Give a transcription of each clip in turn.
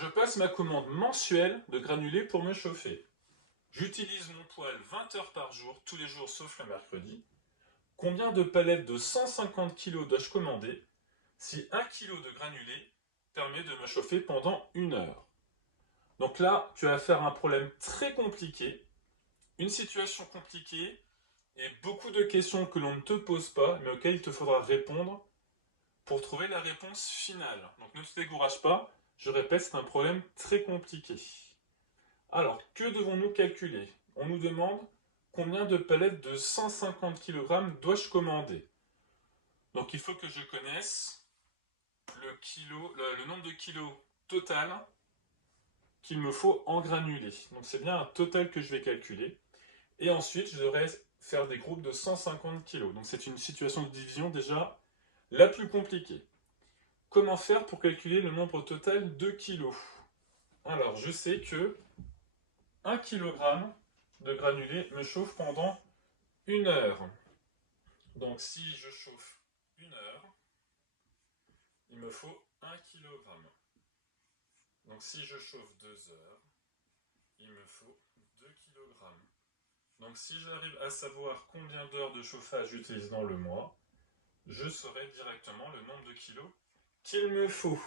Je passe ma commande mensuelle de granulés pour me chauffer. J'utilise mon poêle 20 heures par jour, tous les jours sauf le mercredi. Combien de palettes de 150 kg dois-je commander si 1 kg de granulés permet de me chauffer pendant 1 heure? Donc là, tu vas faire un problème très compliqué, une situation compliquée et beaucoup de questions que l'on ne te pose pas, mais auxquelles il te faudra répondre pour trouver la réponse finale. Donc ne te décourage pas, je répète, c'est un problème très compliqué. Alors, que devons-nous calculer? On nous demande combien de palettes de 150 kg dois-je commander? Donc il faut que je connaisse le nombre de kilos total qu'il me faut en granulés. Donc c'est bien un total que je vais calculer. Et ensuite, je devrais faire des groupes de 150 kg. Donc c'est une situation de division déjà la plus compliquée. Comment faire pour calculer le nombre total de kilos? Alors, je sais que 1 kg de granulés me chauffe pendant 1 heure. Donc si je chauffe 1 heure, il me faut 1 kg. Donc si je chauffe 2 heures, il me faut 2 kg. Donc si j'arrive à savoir combien d'heures de chauffage j'utilise dans le mois, je saurai directement le nombre de kilos qu'il me faut.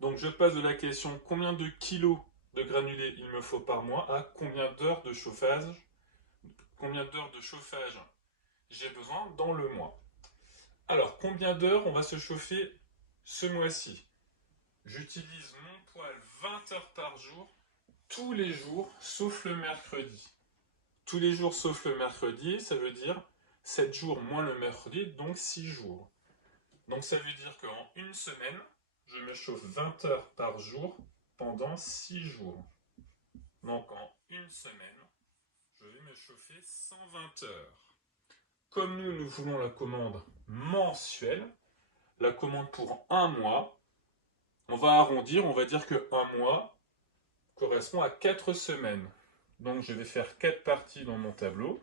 Donc je passe de la question combien de kilos de granulés il me faut par mois à combien d'heures de chauffage j'ai besoin dans le mois. Alors, combien d'heures on va se chauffer ce mois-ci? J'utilise mon poêle 20 heures par jour, tous les jours, sauf le mercredi. Tous les jours sauf le mercredi, ça veut dire 7 jours moins le mercredi, donc 6 jours. Donc ça veut dire qu'en une semaine, je me chauffe 20 heures par jour pendant 6 jours. Donc en une semaine, je vais me chauffer 120 heures. Comme nous voulons la commande mensuelle, la commande pour un mois, on va arrondir, on va dire que un mois correspond à 4 semaines. Donc je vais faire 4 parties dans mon tableau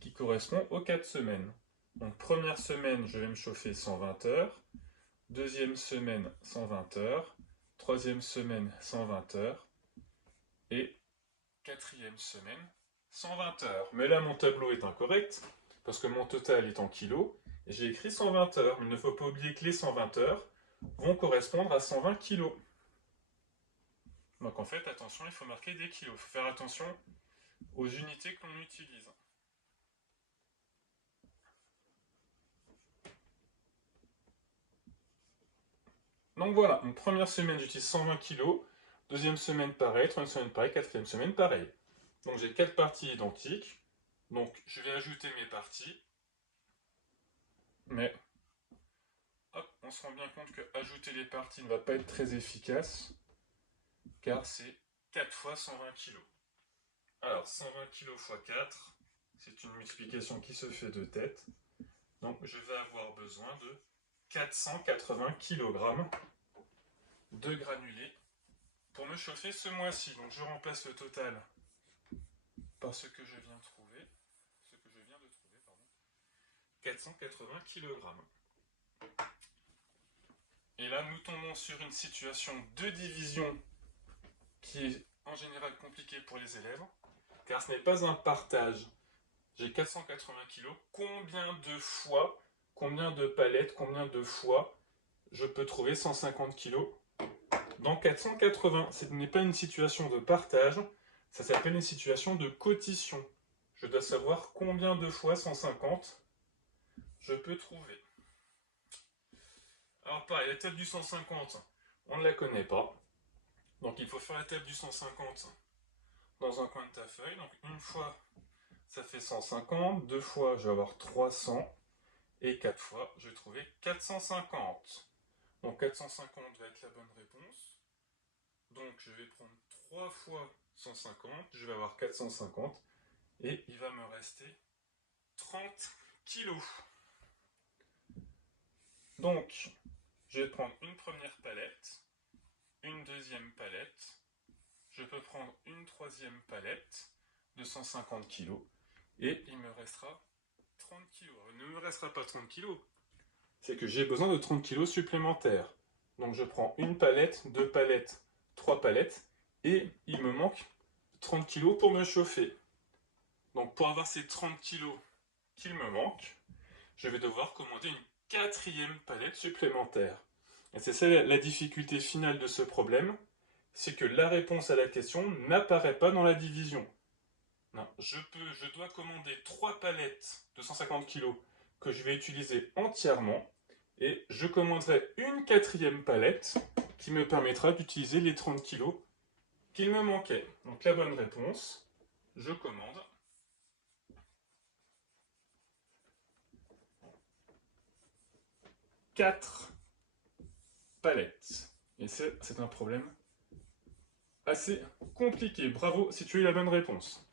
qui correspondent aux 4 semaines. Donc première semaine, je vais me chauffer 120 heures. Deuxième semaine, 120 heures. Troisième semaine, 120 heures. Et quatrième semaine, 120 heures. Mais là, mon tableau est incorrect parce que mon total est en kilos. Et j'ai écrit 120 heures. Mais il ne faut pas oublier que les 120 heures vont correspondre à 120 kilos. Donc en fait, attention, il faut marquer des kilos. Il faut faire attention aux unités que l'on utilise. Donc voilà, une première semaine, j'utilise 120 kg. Deuxième semaine, pareil. Troisième semaine, pareil. Quatrième semaine, pareil. Donc j'ai 4 parties identiques. Donc je vais ajouter mes parties. Mais hop, on se rend bien compte que ajouter les parties ne va pas être très efficace. Car c'est 4 fois 120 kg. Alors 120 kg x 4, c'est une multiplication qui se fait de tête. Donc je vais avoir besoin de 480 kg de granulés pour me chauffer ce mois-ci. Donc je remplace le total par ce que je viens de trouver. 480 kg. Et là, nous tombons sur une situation de division qui est en général compliquée pour les élèves, car ce n'est pas un partage. J'ai 480 kg. Combien de palettes, combien de fois je peux trouver 150 kg dans 480? Ce n'est pas une situation de partage, ça s'appelle une situation de quotition. Je dois savoir combien de fois 150 je peux trouver. Alors pareil, la table du 150, on ne la connaît pas. Donc il faut faire la table du 150 dans un coin de ta feuille. Donc une fois, ça fait 150. Deux fois, je vais avoir 300. Et 4 fois, je vais trouver 450. Donc 450 va être la bonne réponse. Donc je vais prendre 3 fois 150, je vais avoir 450. Et il va me rester 30 kilos. Donc, je vais prendre une première palette, une deuxième palette. Je peux prendre une troisième palette de 150 kg. Et il me restera 30 kg. Il ne me restera pas 30 kg. C'est que j'ai besoin de 30 kg supplémentaires. Donc je prends une palette, deux palettes 3 palettes et il me manque 30 kg pour me chauffer. Donc pour avoir ces 30 kg qu'il me manque, je vais devoir commander une 4e palette supplémentaire. Et c'est ça la difficulté finale de ce problème, c'est que la réponse à la question n'apparaît pas dans la division. Non, je dois commander 3 palettes de 150 kg que je vais utiliser entièrement et je commanderai une 4e palette qui me permettra d'utiliser les 30 kg qu'il me manquait. Donc la bonne réponse, je commande 4 palettes. Et c'est un problème assez compliqué. Bravo si tu as eu la bonne réponse.